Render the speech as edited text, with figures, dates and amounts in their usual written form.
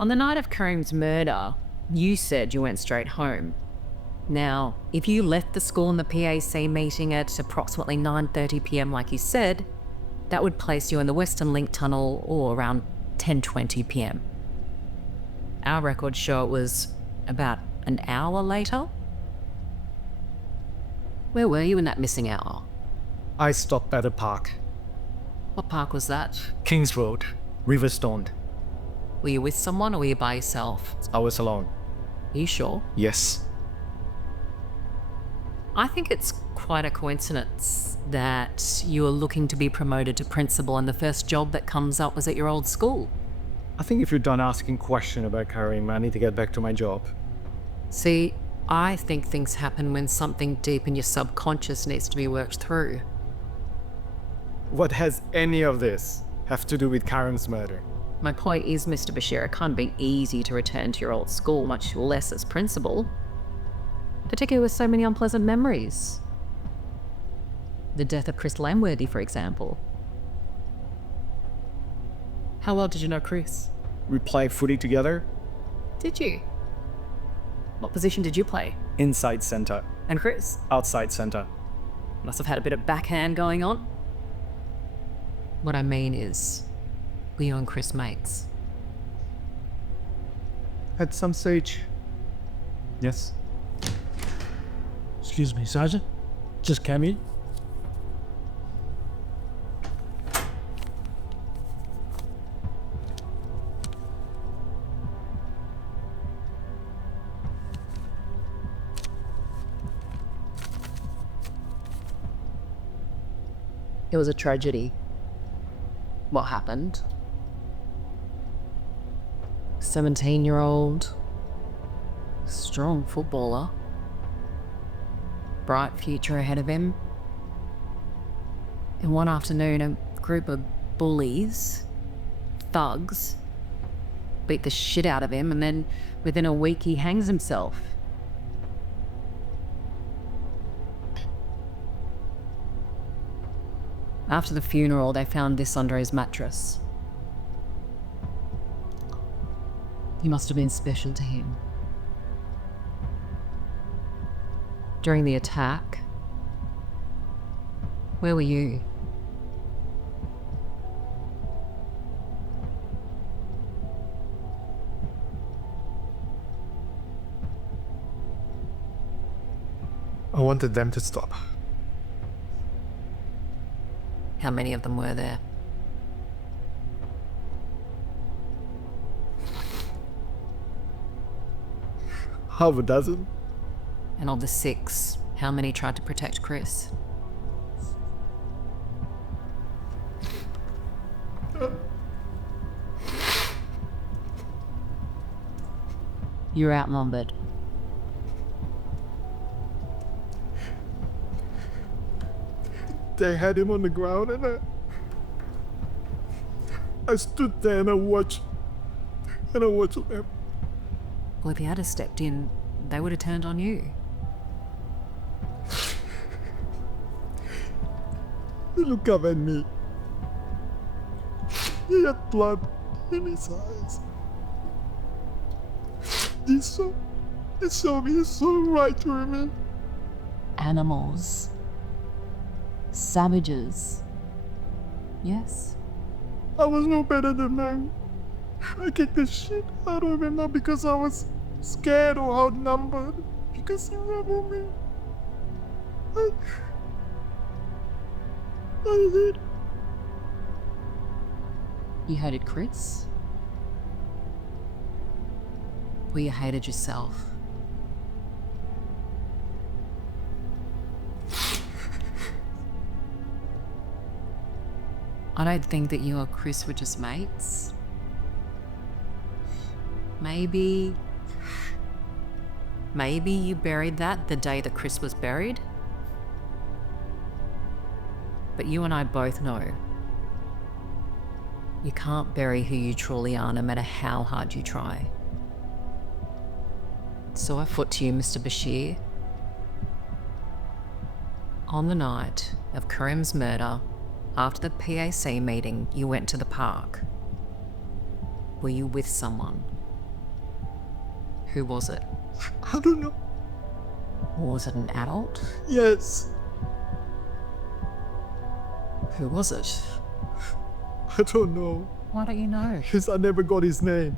On the night of Karim's murder, you said you went straight home. Now, if you left the school and the PAC meeting at approximately 9:30 p.m. like you said, that would place you in the Western Link Tunnel or around 10:20 p.m. Our records show it was about an hour later. Where were you in that missing hour? I stopped at a park. What park was that? Kings Road, Riverstone. Were you with someone or were you by yourself? I was alone. Are you sure? Yes. I think it's quite a coincidence that you were looking to be promoted to principal and the first job that comes up was at your old school. I think if you're done asking questions about Karim, I need to get back to my job. See, I think things happen when something deep in your subconscious needs to be worked through. What has any of this have to do with Karim's murder? My point is, Mr. Bashir, it can't be easy to return to your old school, much less as principal. Particularly with so many unpleasant memories. The death of Chris Lamworthy, for example. How well did you know Chris? We played footy together. Did you? What position did you play? Inside center. And Chris? Outside center. Must have had a bit of backhand going on. What I mean is, were you and Chris mates? At some stage, yes. Excuse me, Sergeant. Just came in. It was a tragedy. What happened? 17-year-old, strong footballer, bright future ahead of him. And one afternoon, a group of bullies, thugs, beat the shit out of him, and then within a week he hangs himself. After the funeral, they found this under his mattress. You must have been special to him. During the attack, where were you? I wanted them to stop. How many of them were there? Half a dozen. And of the 6, how many tried to protect Chris? You're outnumbered. They had him on the ground and I stood there and I watched them. Well, if you had stepped in, they would have turned on you. He looked up at me. He had blood in his eyes. He saw me so right through me. Animals. Savages. Yes? I was no better than them. I kicked the shit out of him, not because I was scared or outnumbered, because he rebelled me. I did. You hated Chris? Or you hated yourself? I don't think that you or Chris were just mates. Maybe you buried that the day that Chris was buried. But you and I both know you can't bury who you truly are, no matter how hard you try. So I put to you, Mr. Bashir, on the night of Karim's murder, after the PAC meeting, you went to the park. Were you with someone? Who was it? I don't know. Was it an adult? Yes. Who was it? I don't know. Why don't you know? Because I never got his name.